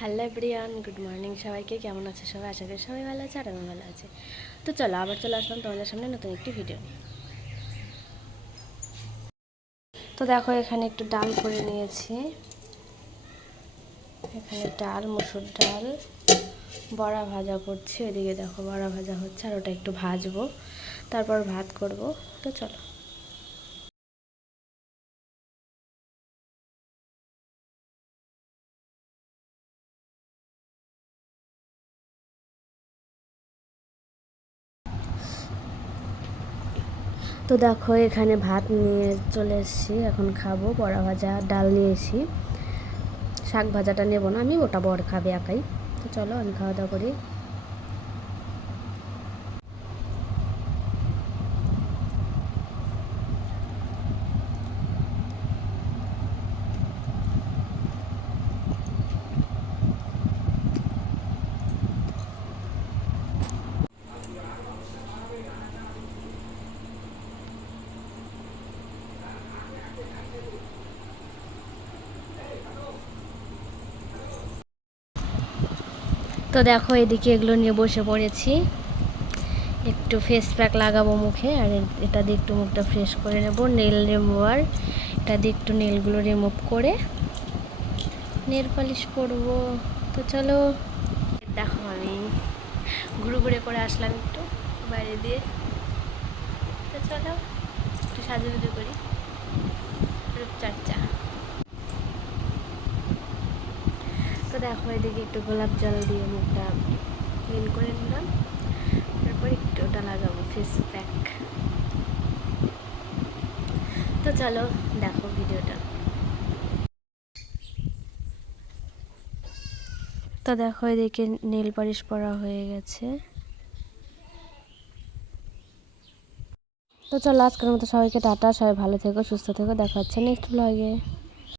Hello Brian good morning সবাইকে কেমন আছে সবাই? আশা করি সবাই ভালো আছে আর আমি ভালো আছে। তো চলো, আবার চলে আসলাম তোমাদের সামনে নতুন একটি ভিডিও তো দেখো, এখানে একটু ডাল করে নিয়েছি। এখানে ডাল, মুসুর ডাল, বড়া ভাজা করছি। ওইদিকে দেখো, বড়া ভাজা হচ্ছে আর ওটা একটু ভাজবো। তারপর ভাত করব। তো চলো। তো দেখো, এখানে ভাত নিয়ে চলে এসেছি। এখন খাব বড়া ভাজা, ডাল নিয়ে এসি শাক ভাজাটা নেব না, আমি, ওটা বর খাবে একাই। তো চলো, আমি খাওয়া দাওয়া করি। তো দেখো এদিকে এগুলো নিয়ে বসে পড়েছি। একটু ফেস প্যাক লাগাবো মুখে, আর এটা দিয়ে একটু মুখটা ফ্রেশ করে নেব। নেল রিমুভার এটা দিয়ে একটু নেলগুলো রিমুভ করে নেল পালিশ করব। তো চলো, দেখো আমি ঘুরে ঘুরে করে আসলাম একটু বাইরে দিয়ে। তো চলো, একটু সাজুগুজু করি। রূপচর্চা। তো দেখো এদিকে একটু গোলাপ জল দিয়ে মুখটা ক্লিন করে নিলাম। তারপর একটু ওটা লাগাবো ফেস প্যাক তো চলো দেখো ভিডিওটা। তো দেখো এদিকে নীল পালিশ পরা হয়ে গেছে। তো চলো আজকের মতো সবাইকে টাটা, সবাই ভালো থেকো, সুস্থ থেকো, দেখা হচ্ছে নেক্সট ব্লগে